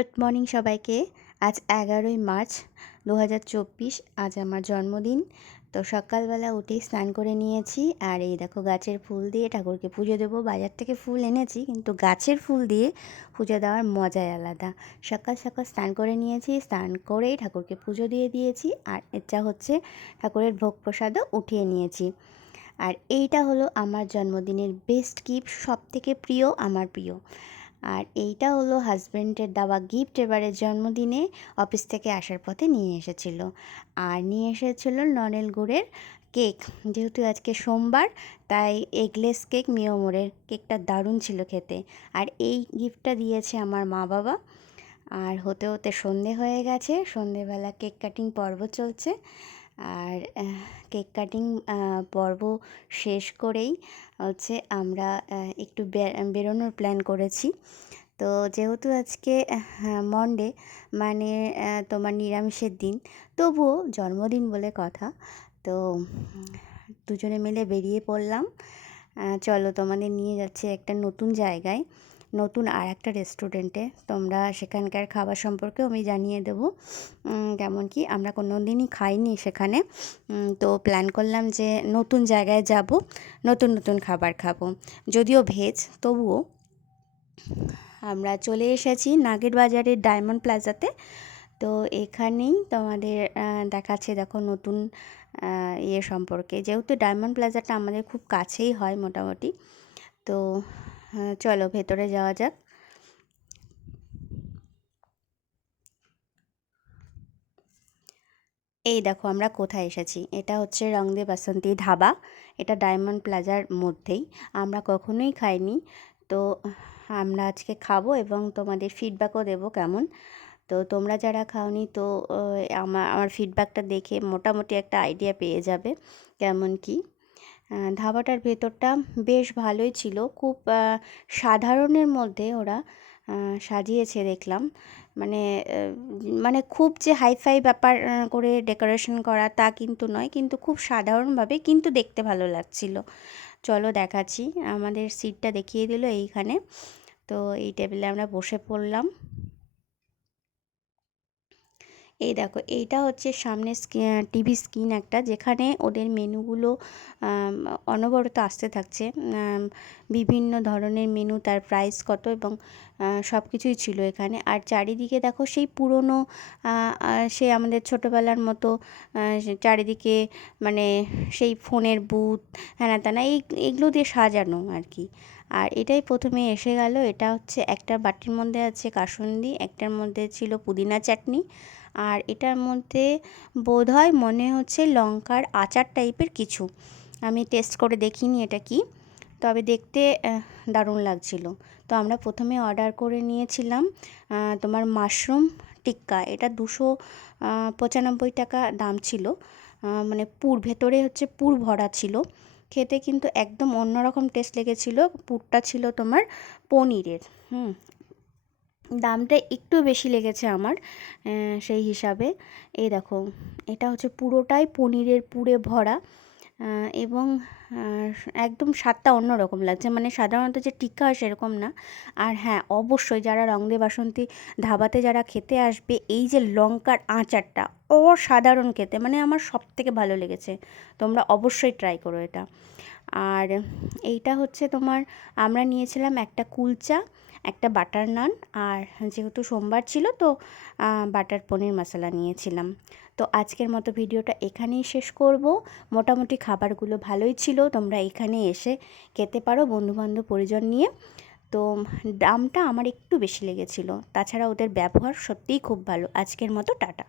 Good morning সবাইকে। আজ এগারোই মার্চ দু হাজার চব্বিশ, আজ আমার জন্মদিন। তো সকালবেলা উঠেই স্নান করে নিয়েছি। আর এই দেখো গাছের ফুল দিয়ে ঠাকুরকে পুজো দেবো। বাজার থেকে ফুল এনেছি, কিন্তু গাছের ফুল দিয়ে পুজো দেওয়ার মজাই আলাদা। সকাল সকাল স্নান করে নিয়েছি, স্নান করেই ঠাকুরকে পুজো দিয়ে দিয়েছি। আর এটা হচ্ছে, ঠাকুরের ভোগ প্রসাদও উঠিয়ে নিয়েছি। আর এইটা হলো আমার জন্মদিনের বেস্ট গিফট সব থেকে প্রিয়, আমার প্রিয়। আর এইটা হলো হাজব্যান্ডের দেওয়া গিফট এবারের জন্মদিনে অফিস থেকে আসার পথে নিয়ে এসেছিল। আর নিয়ে এসেছিল ননেল গুড়ের কেক। যেহেতু আজকে সোমবার, তাই এগলেস কেক মিয়মোরের কেকটা দারুণ ছিল খেতে। আর এই গিফটটা দিয়েছে আমার মা বাবা। আর হতে হতে সন্ধে হয়ে গেছে। সন্ধেবেলা কেক কাটিং পর্ব চলছে। আর কেক কাটিং পর্ব শেষ করেই হচ্ছে আমরা একটু বেরোনোর প্ল্যান করেছি। তো যেহেতু আজকে মন্ডে মানে তোমার নিরামিষের দিন, তবুও জন্মদিন বলে কথা। তো দুজনে মিলে বেরিয়ে পড়লাম। চলো তোমাদের নিয়ে যাচ্ছে একটা নতুন জায়গায়। নতুন আর একটা রেস্টুরেন্টে তোমরা সেখানকার খাবার সম্পর্কেও আমি জানিয়ে দেবো। কেমন কি আমরা কোনো দিনই খাইনি সেখানে। তো প্ল্যান করলাম যে নতুন জায়গায় যাব, নতুন নতুন খাবার খাব। যদিও ভেজ তবুও আমরা চলে এসেছি নাগের বাজারের ডায়মন্ড প্লাজাতে তো এখানেই তোমাদের দেখাচ্ছে দেখো নতুন ইয়ে সম্পর্কে। যেহেতু ডায়মন্ড প্লাজাটা আমাদের খুব কাছেই হয় মোটামুটি। তো চলো ভেতরে যাওয়া যাক। এই দেখো আমরা কোথায় এসেছি। এটা হচ্ছে রংদে বাসন্তী ধাবা। এটা ডায়মন্ড প্লাজার মধ্যেই। আমরা কখনোই খাইনি। তো আমরা আজকে খাব এবং তোমাদের ফিডব্যাকও দেবো কেমন। তো তোমরা যারা খাওনি, তো আমার আমার ফিডব্যাকটা দেখে মোটামুটি একটা আইডিয়া পেয়ে যাবে। কেমন কি? ধাবাটার ভেতরটা বেশ ভালোই ছিল। খুব সাধারণের মধ্যে ওরা সাজিয়েছে দেখলাম। মানে মানে খুব যে হাইফাই ব্যাপার করে ডেকোরেশন করা তা কিন্তু নয়, কিন্তু খুব সাধারণভাবে কিন্তু দেখতে ভালো লাগছিল। চলো দেখাচ্ছি। আমাদের সিটটা দেখিয়ে দিল এইখানে। তো এই টেবিলে আমরা বসে পড়লাম। এই দেখো, এইটা হচ্ছে সামনে টিভি স্ক্রিন একটা, যেখানে ওদের মেনুগুলো অনবরত আসতে থাকছে। বিভিন্ন ধরনের মেনু, তার প্রাইস কত এবং সব কিছুই ছিল এখানে। আর চারিদিকে দেখো সেই পুরনো সে আমাদের ছোটোবেলার মতো চারিদিকে মানে সেই ফোনের বুথ, হ্যানা ত্যানা, এই, এগুলো দিয়ে সাজানো আর কি। আর এটাই প্রথমে এসে গেল। এটা হচ্ছে একটা বাটির মধ্যে আছে কাসুন্দি, একটার মধ্যে ছিল পুদিনা চাটনি আর এটার মধ্যে বোধ হয় মনে হচ্ছে লঙ্কার আচার টাইপের কিছু। আমি টেস্ট করে দেখিনি এটা কি, তবে দেখতে দারুণ লাগছিল। তো আমরা প্রথমে অর্ডার করে নিয়েছিলাম তোমার মাশরুম টিক্কা। এটা দুশো পঁচানব্বই টাকা দাম ছিল। মানে পুর ভেতরে হচ্ছে পুর ভরা ছিল। খেতে কিন্তু একদম অন্যরকম টেস্ট লেগেছিলো। পুরটা ছিল তোমার পনিরের, হুম। দামটা একটু বেশি লেগেছে আমার সেই হিসাবে। এই দেখো, এটা হচ্ছে পুরোটাই পনিরের পুরে ভরা এবং একদম স্বাদটা অন্যরকম লাগছে। মানে সাধারণত যে টিকা সেরকম না। আর হ্যাঁ অবশ্যই যারা রংদে বাসন্তী ধাবাতে যারা খেতে আসবে, এই যে লঙ্কার আচারটা, অসাধারণ খেতে মানে আমার সব থেকে ভালো লেগেছে। তোমরা অবশ্যই ট্রাই করো এটা। আর এইটা হচ্ছে তোমার, আমরা নিয়েছিলাম একটা কুলচা, একটা বাটার নান, আর যেহেতু সোমবার ছিল তো বাটার পনির মশলা নিয়েছিলাম। তো আজকের মতো ভিডিওটা এখানেই শেষ করব। মোটামুটি খাবারগুলো ভালোই ছিল, তোমরা এখানে এসে খেতে পারো বন্ধুবান্ধব পরিজন নিয়ে। তো দামটা আমার একটু বেশি লেগেছিলো, তাছাড়া ওদের ব্যবহার সত্যিই খুব ভালো। আজকের মতো টাটা।